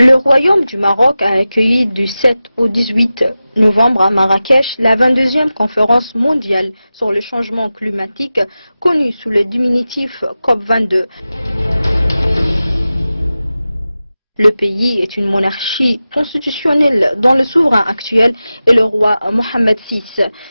Le Royaume du Maroc a accueilli du 7 au 18 novembre à Marrakech la 22e conférence mondiale sur le changement climatique, connue sous le diminutif COP22. Le pays est une monarchie constitutionnelle dont le souverain actuel est le roi Mohammed VI.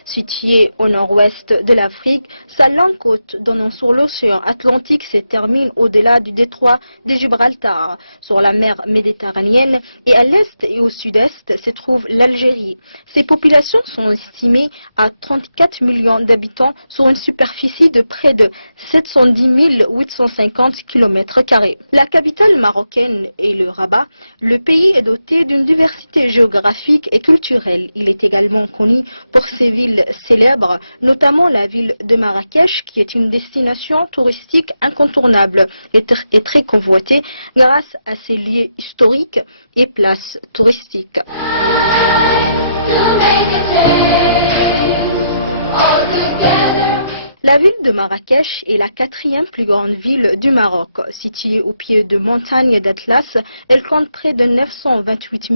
Situé au nord-ouest de l'Afrique, sa longue côte donnant sur l'océan Atlantique se termine au-delà du détroit de Gibraltar. Sur la mer Méditerranéenne et à l'est et au sud-est se trouve l'Algérie. Ses populations sont estimées à 34 millions d'habitants sur une superficie de près de 710 850 km². La capitale marocaine est le Rabat. Le pays est doté d'une diversité géographique et culturelle. Il est également connu pour ses villes célèbres, notamment la ville de Marrakech, qui est une destination touristique incontournable et très convoitée grâce à ses lieux historiques et places touristiques. La ville de Marrakech est la 4e plus grande ville du Maroc. Située au pied de montagnes d'Atlas, elle compte près de 928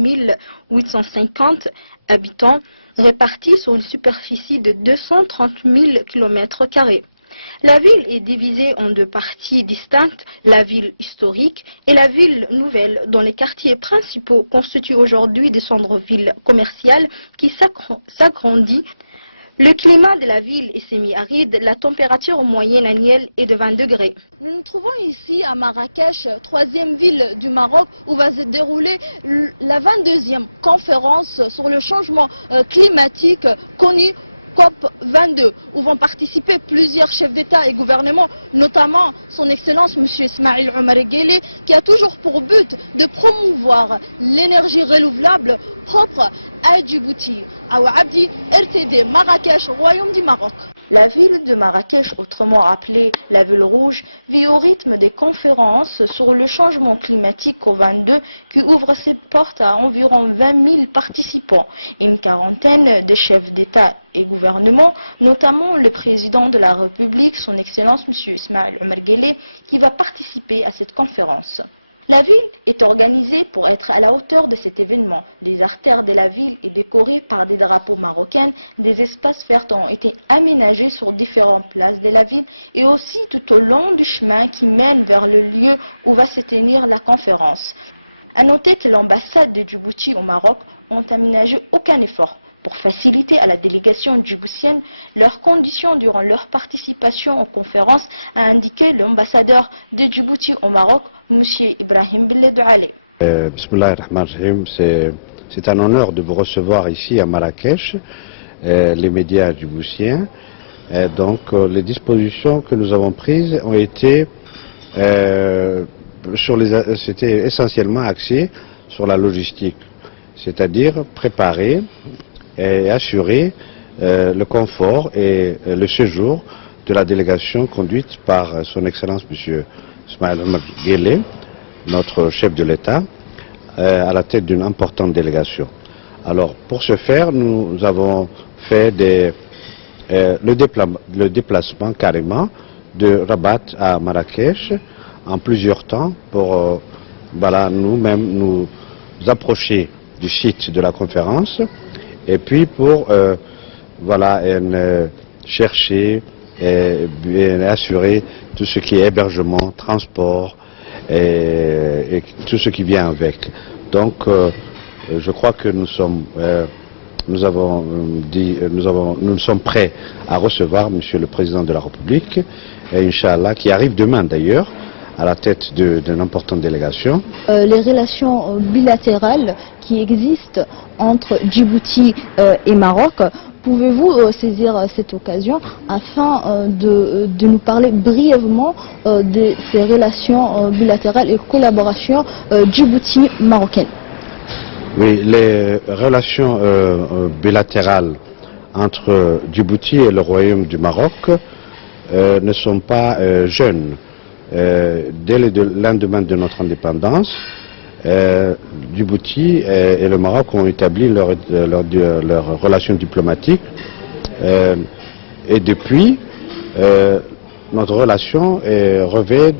850 habitants répartis sur une superficie de 230 000 km². La ville est divisée en deux parties distinctes, la ville historique et la ville nouvelle, dont les quartiers principaux constituent aujourd'hui des centres-villes commerciales qui s'agrandissent. Le climat de la ville est semi-aride, la température moyenne annuelle est de 20 degrés. Nous nous trouvons ici à Marrakech, 3e ville du Maroc, où va se dérouler la 22e conférence sur le changement climatique connue COP22, où vont participer plusieurs chefs d'État et gouvernements, notamment son Excellence M. Ismaïl Omar Guelleh, qui a toujours pour but de promouvoir l'énergie renouvelable propre à Djibouti. Awa Abdi, RTD, Marrakech, Royaume du Maroc. La ville de Marrakech, autrement appelée la ville rouge, vit au rythme des conférences sur le changement climatique COP22 qui ouvre ses portes à environ 20 000 participants et une quarantaine de chefs d'État et gouvernement, notamment le président de la République, son Excellence M. Ismaïl Omar Guelleh, qui va participer à cette conférence. La ville est organisée pour être à la hauteur de cet événement. Les artères de la ville est décorée par des drapeaux marocains, des espaces verts ont été aménagés sur différentes places de la ville et aussi tout au long du chemin qui mène vers le lieu où va se tenir la conférence. À noter que l'ambassade de Djibouti au Maroc n'a aménagé aucun effort pour faciliter à la délégation djiboutienne leurs conditions durant leur participation aux conférences, a indiqué l'ambassadeur de Djibouti au Maroc, M. Ibrahim Belledouale. Bismillahirrahmanirrahim, c'est un honneur de vous recevoir ici à Marrakech, les médias djiboutiens. Donc les dispositions que nous avons prises ont été c'était essentiellement axé sur la logistique, c'est-à-dire préparer et assurer le confort et le séjour de la délégation conduite par son Excellence M. Ismaïl Omar Guelleh, notre chef de l'État, à la tête d'une importante délégation. Alors pour ce faire, nous avons fait le déplacement carrément de Rabat à Marrakech en plusieurs temps pour nous-mêmes nous approcher du site de la conférence et puis pour chercher et assurer tout ce qui est hébergement, transport et tout ce qui vient avec. Donc je crois que nous sommes prêts à recevoir Monsieur le Président de la République, et Inch'Allah, qui arrive demain d'ailleurs, à la tête d'une importante délégation. Les relations bilatérales qui existent entre Djibouti et Maroc, pouvez-vous saisir cette occasion afin de nous parler brièvement de ces relations bilatérales et collaborations Djibouti-marocaines? Oui, les relations bilatérales entre Djibouti et le Royaume du Maroc ne sont pas jeunes. Dès le lendemain de notre indépendance, Djibouti et le Maroc ont établi leurs relations diplomatiques et depuis notre relation revêt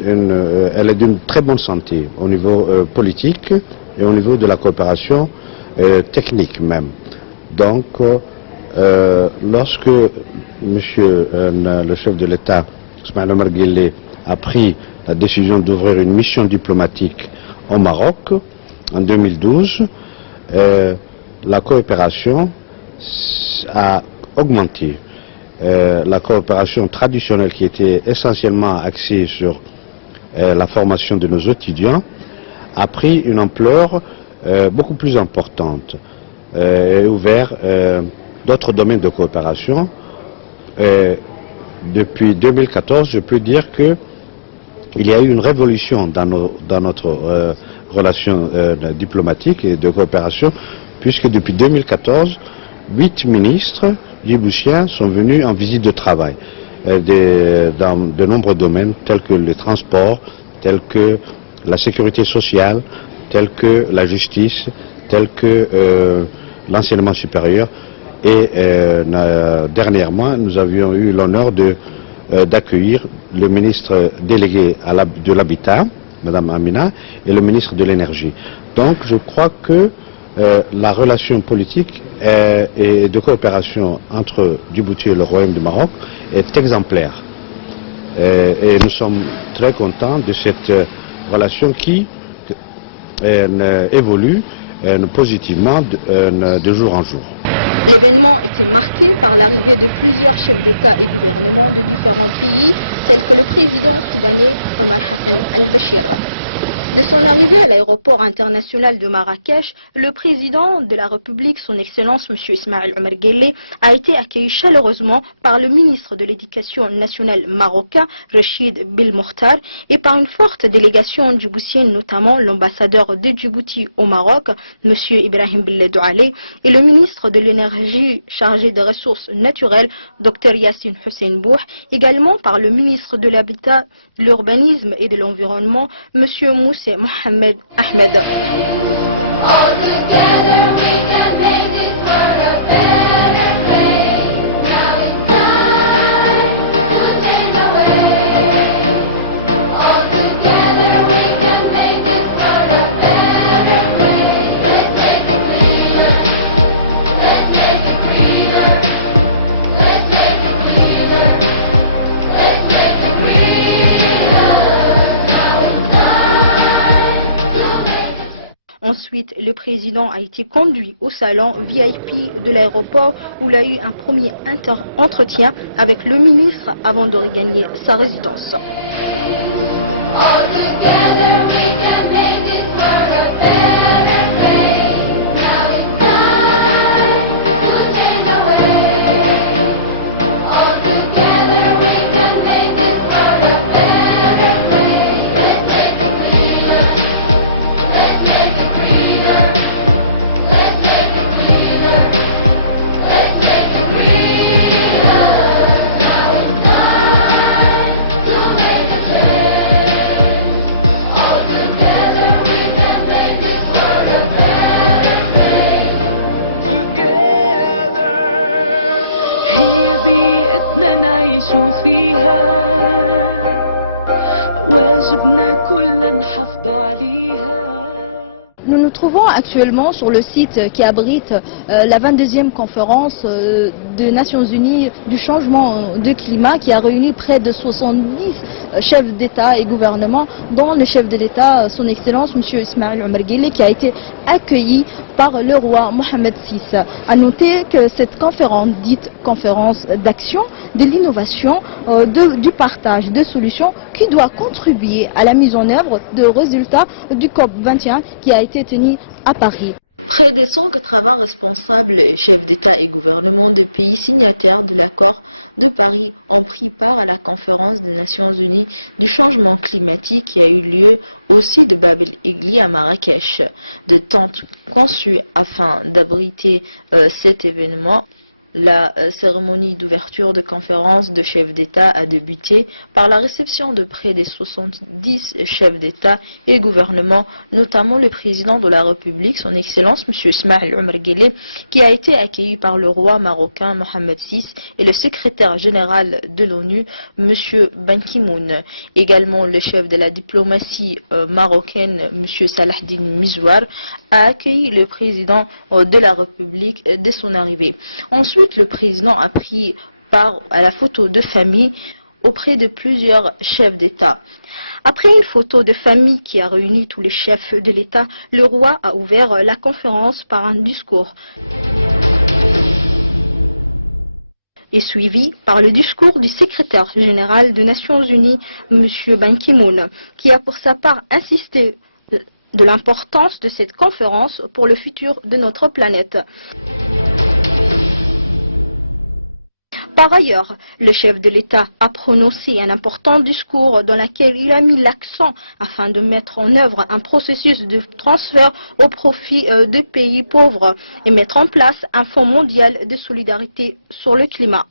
elle est d'une très bonne santé au niveau politique et au niveau de la coopération technique même. Donc, lorsque le chef de l'État, Ismaël Omar Guelleh, a pris la décision d'ouvrir une mission diplomatique au Maroc en 2012, la coopération a augmenté. La coopération traditionnelle qui était essentiellement axée sur la formation de nos étudiants a pris une ampleur beaucoup plus importante et ouvert d'autres domaines de coopération. Depuis 2014, je peux dire que il y a eu une révolution dans notre relation diplomatique et de coopération, puisque depuis 2014, 8 ministres djiboutiens sont venus en visite de travail dans de nombreux domaines tels que les transports, tels que la sécurité sociale, tels que la justice, tels que l'enseignement supérieur. Et dernièrement, nous avions eu l'honneur d'accueillir le ministre délégué de l'Habitat, Mme Amina, et le ministre de l'Énergie. Donc je crois que la relation politique et de coopération entre Djibouti et le Royaume du Maroc est exemplaire. Et nous sommes très contents de cette relation qui évolue positivement de jour en jour. L'événement était marqué par l'arrivée de plusieurs chefs d'État et gouvernement de différents pays, tels que le président soudanais Omar Hassan al-Bashir. De son arrivée à l'aéroport international de Marrakech, le président de la République, son Excellence M. Ismaël Omar Guelleh, a été accueilli chaleureusement par le ministre de l'Éducation nationale marocain, Rachid Belmokhtar, et par une forte délégation djiboutienne, notamment l'ambassadeur de Djibouti au Maroc, M. Ibrahim Belledoualeh, et le ministre de l'Énergie chargé des ressources naturelles, Dr Yassine Hussein Bouh, également par le ministre de l'Habitat, l'Urbanisme et de l'Environnement, M. Moussa Mohamed Ahmed. Ensuite, le président a été conduit au salon VIP de l'aéroport où il a eu un premier entretien avec le ministre avant de regagner sa résidence. Nous nous trouvons actuellement sur le site qui abrite la 22e conférence des Nations Unies du changement de climat qui a réuni près de 70 chefs d'État et gouvernement, dont le chef de l'État, son Excellence, M. Ismaël Omar Guelleh, qui a été accueilli par le roi Mohamed VI. A noter que cette conférence, dite conférence d'action, de l'innovation, du partage de solutions, qui doit contribuer à la mise en œuvre de résultats du COP 21 qui a été tenu à Paris. Près de 180 responsables et chefs d'État et gouvernement de pays signataires de l'accord de Paris ont pris part à la conférence des Nations Unies du changement climatique qui a eu lieu au site de Bab el-Igli à Marrakech. Des tentes conçues afin d'abriter cet événement La cérémonie d'ouverture de conférence de chefs d'État a débuté par la réception de près des 70 chefs d'État et gouvernement, notamment le président de la République, son Excellence M. Ismaël Omar Guelleh, qui a été accueilli par le roi marocain Mohamed VI et le secrétaire général de l'ONU, M. Ban Ki-moon. Également, le chef de la diplomatie marocaine, M. Salahdine Mizouar, a accueilli le président de la République dès son arrivée. Ensuite, le président a pris part à la photo de famille auprès de plusieurs chefs d'État. Après une photo de famille qui a réuni tous les chefs de l'État, le roi a ouvert la conférence par un discours et suivi par le discours du secrétaire général des Nations Unies, M. Ban Ki-moon, qui a pour sa part insisté de l'importance de cette conférence pour le futur de notre planète. Par ailleurs, le chef de l'État a prononcé un important discours dans lequel il a mis l'accent afin de mettre en œuvre un processus de transfert au profit des pays pauvres et mettre en place un fonds mondial de solidarité sur le climat.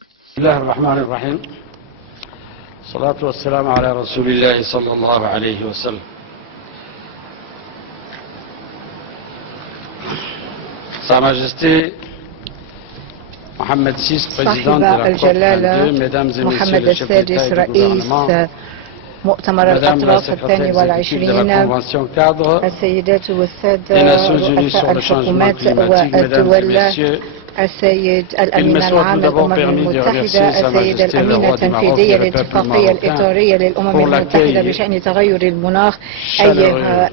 Sa Majesté Mohamed VI, président de la COP 22, Mesdames et Messieurs les chefs d'État et de gouvernement, Madame la secrétaire exécutive de la Convention cadre des Nations Unies sur le changement climatique, Mesdames et Messieurs, qu'il me soit tout d'abord permis de remercier Sa Majesté le roi du Maroc et le peuple marocain pour l'accueil chaleureux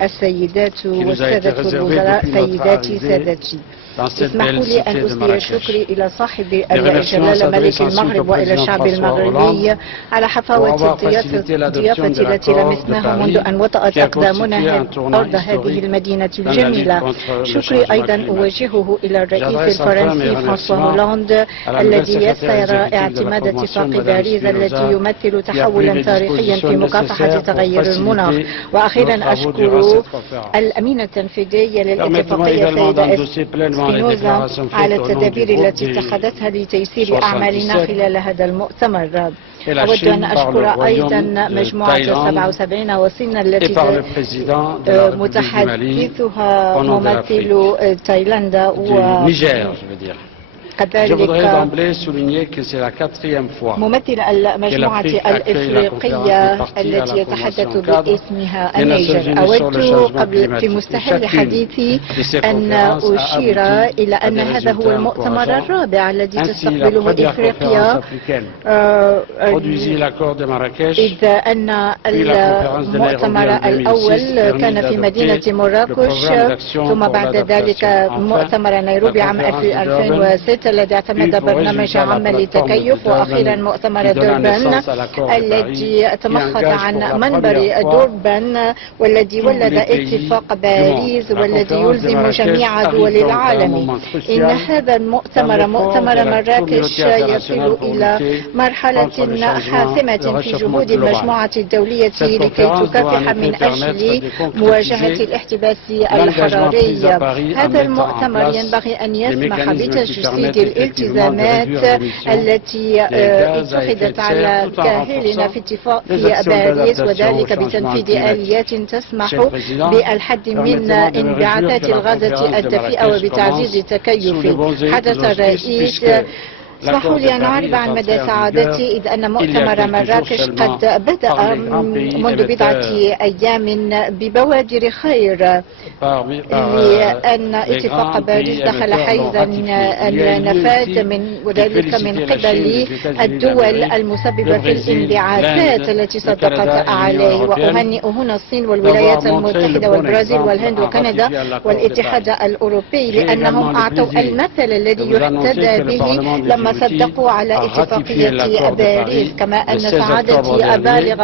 qui nous a été réservé depuis notre arrivée dans cette belle cité de Marrakech. Mes remerciements s'adressent ensuite au président François Hollande pour avoir facilité l'adoption de l'accord de Paris qui a constitué un tournant historique dans la lutte contre le changement climatique. J'adresse enfin mes remerciements à la nouvelle secrétaire exécutive de la Convention, Mme Spinoza, qui a pris les dispositions nécessaires pour faciliter nos travaux durant cette conférence. Permettez-moi également d'endosser pleinement les déclarations faites au nom du groupe des 77 et la Chine par le Royaume de Thaïlande et par le président de la République du Mali au nom de l'Afrique, du Niger, je veux dire. Je voudrais d'emblée souligner que c'est la 4e fois que l'Afrique accueille la conférence des parties à la Convention cadre des Nations Unies sur le changement climatique. Et chacune de ces conférences a abouti à des résultats encourageants. Ainsi, la première conférence africaine produisit l'accord de Marrakech, puis la conférence de Nairobi en 2006 permit d'adopter le programme d'action pour l'adaptation. Enfin, la conférence de Durban eut pour résultat la plateforme de Durban qui donna naissance à l'accord de Paris, qui engage pour la première fois tous les pays du monde. La conférence de Marrakech arrive donc à un moment crucial dans l'effort de la communauté internationale pour lutter contre le réchauffement global. Cette conférence doit en effet permettre de concrétiser l'engagement pris à Paris en mettant en place des mécanismes qui permettent effectivement de réduire l'émission des gaz à effet de serre tout en renforçant les actions d'adaptation au changement climatique. Monsieur le Président, permettez-moi de me réjouir que la conférence de Marrakech commence sous de bons auspices puisque l'accord de Paris est entré en vigueur il y a quelques jours seulement par les grands pays émetteurs, les grands pays émetteurs l'ont ratifié. Il y a lieu ici de féliciter la Chine, les États-Unis d'Amérique, le Brésil, l'Inde, le Canada et l'Union européenne d'avoir montré le bon exemple en ratifiant l'accord de Paris. J'ai également le plaisir de vous annoncer que le Parlement de Djibouti a ratifié l'accord de Paris le 16 octobre dernier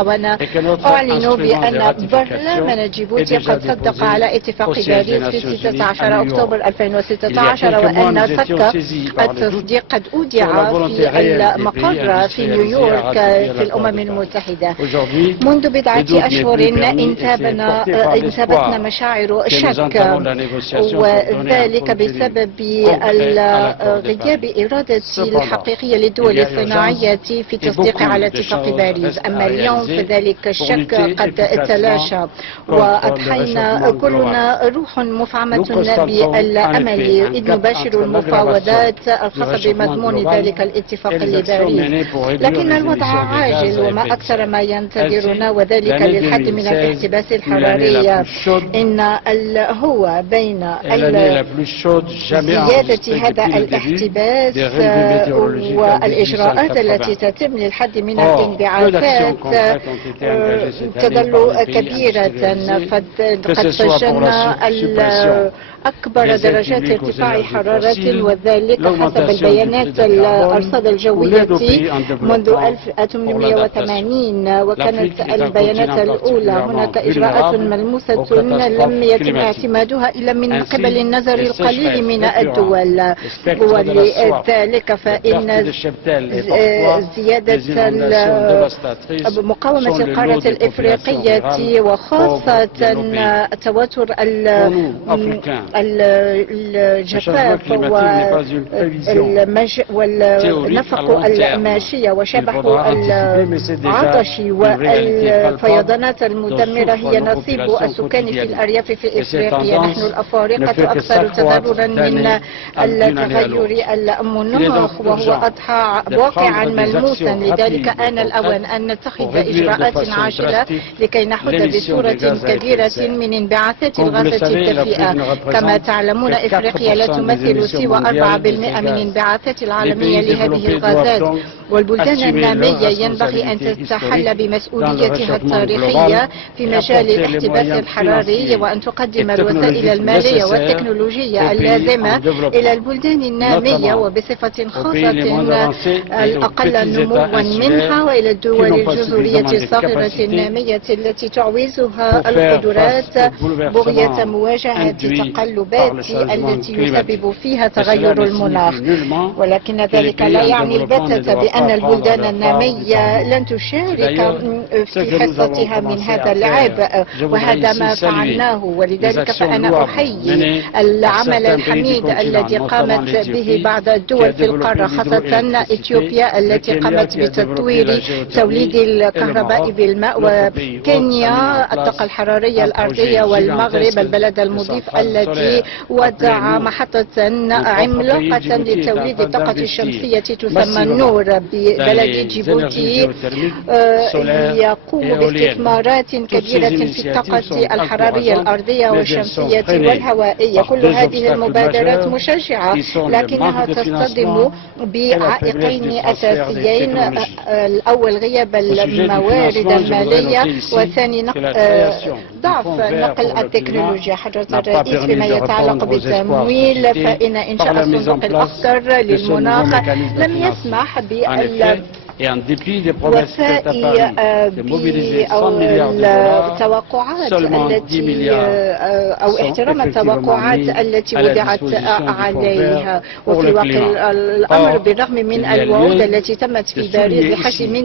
et que notre instrument de ratification est déjà déposé au siège des Nations Unies à New York. Il y a quelques mois, nous étions saisis par le doute sur la volonté réelle des pays industrialisés à ratifier l'accord de Paris. Aujourd'hui, le doute n'est plus permis et c'est porté par l'espoir que nous entamons la négociation pour donner un contenu concret à l'accord de Paris. Cependant, il y a urgence et beaucoup de choses restent à réaliser pour lutter efficacement contre le réchauffement global. Nous constatons en effet un gap entre l'aggravation du réchauffement global et les actions menées pour réduire les émissions de gaz à effet de serre. Ainsi, l'année 2016 fut l'année la plus chaude jamais enregistrée depuis le début des relevés météorologiques en 1880. Or, peu d'actions concrètes ont été engagées cette année par les pays industrialisés, que ce soit pour la suppression des aides publiques aux énergies fossiles, l'augmentation du prix du carbone ou l'aide aux pays en développement pour l'adaptation. L'Afrique est un continent particulièrement vulnérable aux catastrophes climatiques. Ainsi, les sécheresses récurrentes, le spectre de la soif, les pertes de cheptels et parfois des inondations dévastatrices sont le lot des populations rurales pauvres de nos pays. Pour nous, Africains, le changement climatique n'est pas une prévision théorique à long terme qu'il faudra anticiper, mais c'est déjà une réalité palpable dont souffrent nos populations quotidiennement. Et cette tendance ne fait que s'accroître d'une année à l'autre. Il est donc urgent de prendre des actions rapides et concrètes pour réduire de façon drastique l'émission des gaz à effet de serre. Comme vous le savez, l'Afrique ne représente que 4% des émissions mondiales de ces gaz. Les pays développés doivent donc assumer leurs responsabilités historiques dans le réchauffement global et apporter les moyens financiers et technologiques nécessaires aux pays en développement, notamment aux pays les moins avancés et aux petits États insulaires qui n'ont pas suffisamment de capacités pour faire face aux bouleversements induits par le changement climatique. Mais cela ne signifie nullement que les pays en développement ne doivent pas prendre leur part du fardeau. C'est d'ailleurs ce que nous avons commencé à faire. Je voudrais ici saluer les actions louables menées par certains pays du continent, notamment l'Éthiopie, qui a développé l'hydroélectricité, le Kenya qui a développé la géothermie et le Maroc, notre pays hôte, a mis en place un projet gigantesque de centrale solaire appelé Nour. Mon propre pays, Djibouti, est en train d'investir massivement dans les énergies géothermiques, solaires et éoliennes. Toutes ces initiatives sont encourageantes, mais elles sont freinées par deux obstacles majeurs qui sont le manque de financement et la faiblesse du transfert des technologies. Au sujet du financement, je voudrais noter ici que la création du Fonds vert pour le climat n'a pas permis de répondre aux espoirs suscités par la mise en place de ce nouveau mécanisme financier. En effet, et en dépit des promesses faites à Paris de mobiliser 100 milliards de dollars, seulement 10 milliards sont effectivement mis à la disposition du Fonds vert pour le climat. Or, il y a lieu de souligner ici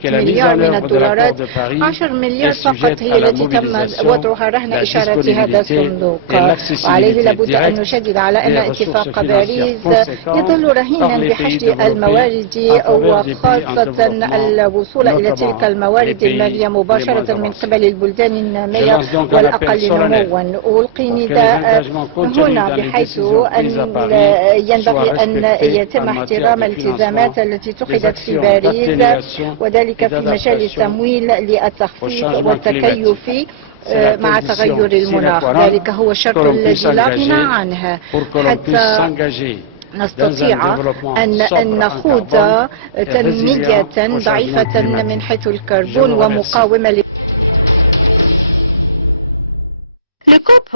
que la mise en œuvre de l'accord de Paris est sujette à la mobilisation, la disponibilité et l'accessibilité directe des ressources financières conséquentes par les pays développés en faveur des pays en développement, notamment les pays les moins avancés. Je lance donc un appel solennel pour que les engagements contenus dans les décisions prises à Paris soient respectés en matière de financement des actions d'atténuation et d'adaptation au changement climatique. C'est la condition sine qua non que l'on puisse s'engager dans un développement sobre en carbone et résilient au changement climatique. Je vous remercie. Le COP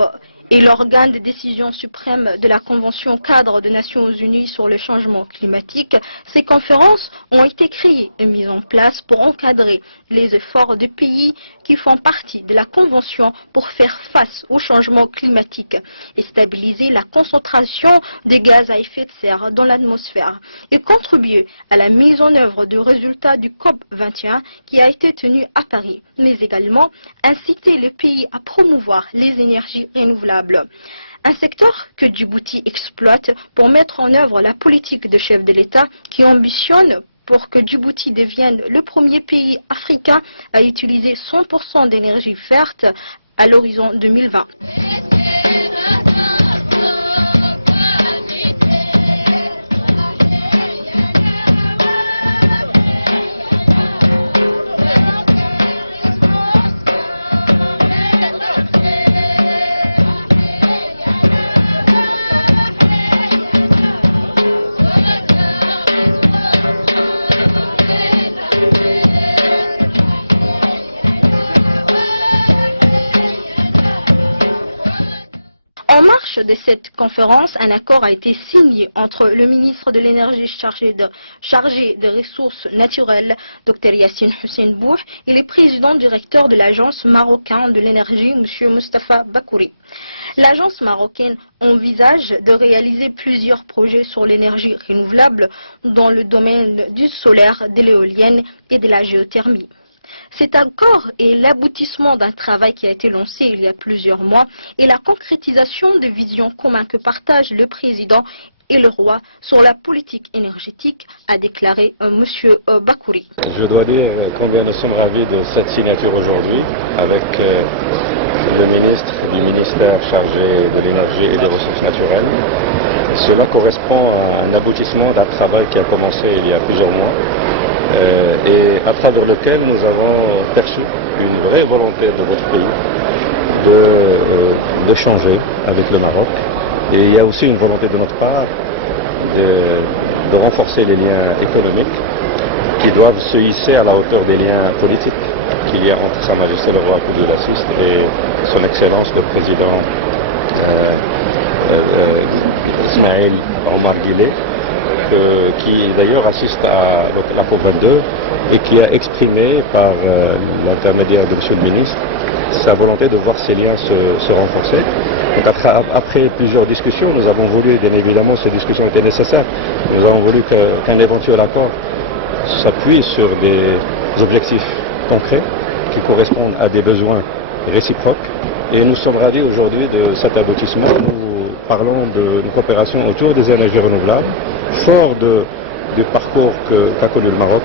est l'organe de décision suprême de la Convention cadre des Nations Unies sur le changement climatique. Ces conférences ont été créées et mises en place pour encadrer les efforts des pays qui font partie de la Convention pour faire face au changement climatique et stabiliser la concentration des gaz à effet de serre dans l'atmosphère et contribuer à la mise en œuvre du résultat du COP 21 qui a été tenu à Paris, mais également inciter les pays à promouvoir les énergies renouvelables. Un secteur que Djibouti exploite pour mettre en œuvre la politique de chef de l'État qui ambitionne pour que Djibouti devienne le premier pays africain à utiliser 100% d'énergie verte à l'horizon 2020. En marge de cette conférence, un accord a été signé entre le ministre de l'Énergie chargé des ressources naturelles, Dr Yassine Hussein Bouh, et le président directeur de l'agence marocaine de l'énergie, M. Mustafa Bakouri. L'agence marocaine envisage de réaliser plusieurs projets sur l'énergie renouvelable dans le domaine du solaire, de l'éolienne et de la géothermie. Cet accord est l'aboutissement d'un travail qui a été lancé il y a plusieurs mois et la concrétisation des visions communes que partagent le président et le roi sur la politique énergétique, a déclaré M. Bakouri. Je dois dire combien nous sommes ravis de cette signature aujourd'hui avec le ministre du ministère chargé de l'énergie et des ressources naturelles. Et cela correspond à un aboutissement d'un travail qui a commencé il y a plusieurs mois. Et à travers lequel nous avons perçu une vraie volonté de votre pays d'échanger avec le Maroc. Et il y a aussi une volonté de notre part de renforcer les liens économiques qui doivent se hisser à la hauteur des liens politiques qu'il y a entre Sa Majesté le Roi, que Dieu l'assiste, et Son Excellence le Président Ismaël Omar Guelleh, qui d'ailleurs assiste à la COP22 et qui a exprimé par l'intermédiaire de Monsieur le Ministre sa volonté de voir ces liens se renforcer. Donc après plusieurs discussions, nous avons voulu, bien évidemment ces discussions étaient nécessaires, nous avons voulu qu'un éventuel accord s'appuie sur des objectifs concrets qui correspondent à des besoins réciproques. Et nous sommes ravis aujourd'hui de cet aboutissement. Nous parlons d'une coopération autour des énergies renouvelables, fort du parcours qu'a connu le Maroc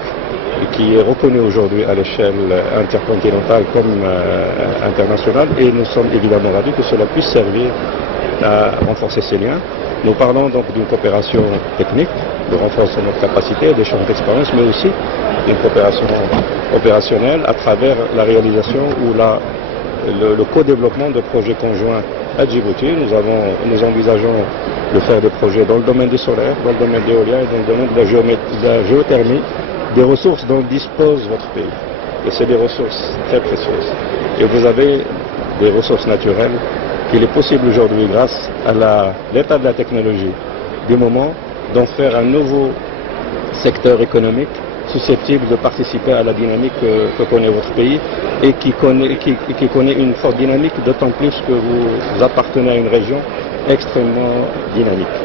et qui est reconnu aujourd'hui à l'échelle intercontinentale comme internationale. Et nous sommes évidemment ravis que cela puisse servir à renforcer ces liens. Nous parlons donc d'une coopération technique, de renforcement de capacité, d'échange d'expérience, mais aussi d'une coopération opérationnelle à travers la réalisation ou le co-développement de projets conjoints à Djibouti. Nous envisageons de faire des projets dans le domaine du solaire, dans le domaine de l'éolien et dans le domaine de la géothermie, des ressources dont dispose votre pays. Et c'est des ressources très précieuses. Et vous avez des ressources naturelles qu'il est possible aujourd'hui, grâce à l'état de la technologie du moment, d'en faire un nouveau secteur économique susceptible de participer à la dynamique que connaît votre pays et qui connaît une forte dynamique, d'autant plus que vous appartenez à une région extrêmement dynamique.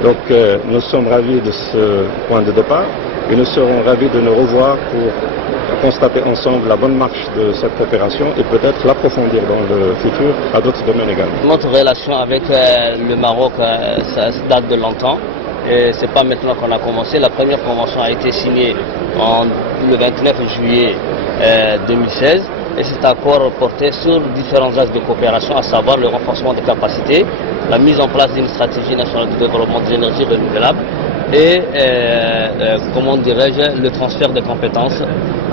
Donc nous sommes ravis de ce point de départ et nous serons ravis de nous revoir pour constater ensemble la bonne marche de cette coopération et peut-être l'approfondir dans le futur à d'autres domaines également. Notre relation avec le Maroc, ça date de longtemps et c'est pas maintenant qu'on a commencé. La première convention a été signée le 29 juillet 2016 et cet accord portait sur différents axes de coopération, à savoir le renforcement des capacités, la mise en place d'une stratégie nationale de développement des énergies renouvelables et, comment dirais-je, le transfert des compétences.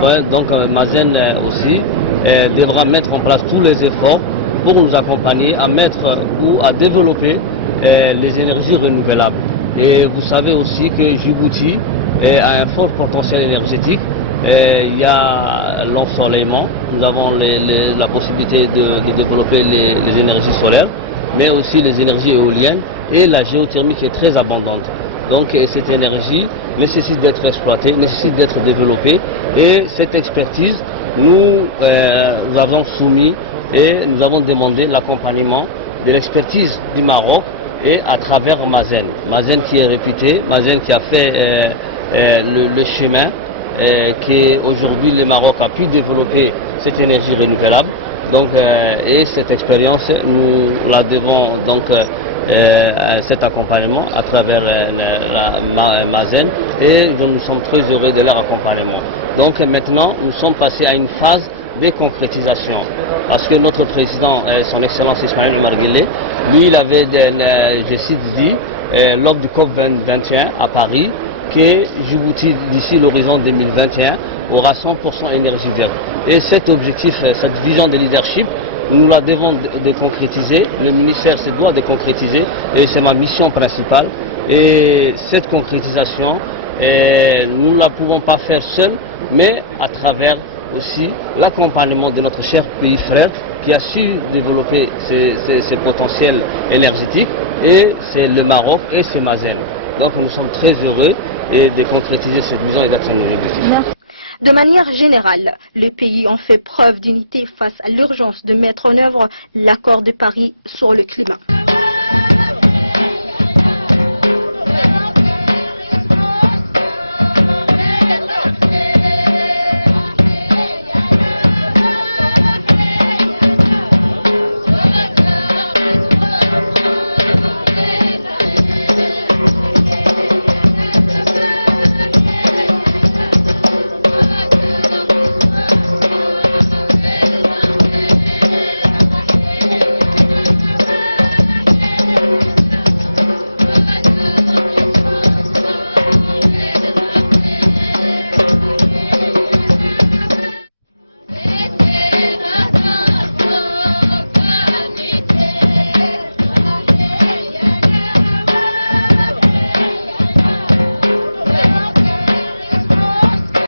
Ouais, donc Mazen aussi devra mettre en place tous les efforts pour nous accompagner à mettre ou à développer les énergies renouvelables. Et vous savez aussi que Djibouti a un fort potentiel énergétique. Il y a l'ensoleillement, nous avons la possibilité de développer les énergies solaires, mais aussi les énergies éoliennes et la géothermie qui est très abondante. Donc cette énergie nécessite d'être exploitée, nécessite d'être développée et cette expertise, nous avons soumis et nous avons demandé l'accompagnement de l'expertise du Maroc et à travers Mazen. Mazen qui est réputé, Mazen qui a fait le chemin, qu'aujourd'hui le Maroc a pu développer cette énergie renouvelable. Donc, et cette expérience, nous la devons donc cet accompagnement à travers la Mazen, et nous sommes très heureux de leur accompagnement. Donc maintenant, nous sommes passés à une phase de concrétisation. Parce que notre président, son Excellence Ismaël Omar Guelleh, lui, il avait, je cite, dit, lors du COP 21 à Paris, que Djibouti, d'ici l'horizon 2021, aura 100% énergie verte. Et cet objectif, cette vision de leadership, nous la devons de concrétiser. Le ministère se doit de concrétiser, et c'est ma mission principale. Et cette concrétisation, nous ne la pouvons pas faire seule, mais à travers aussi l'accompagnement de notre cher pays frère qui a su développer ses potentiels énergétiques, et c'est le Maroc et c'est Mazen. Donc nous sommes très heureux de concrétiser cette vision et d'atteindre nos objectifs. De manière générale, les pays ont fait preuve d'unité face à l'urgence de mettre en œuvre l'accord de Paris sur le climat.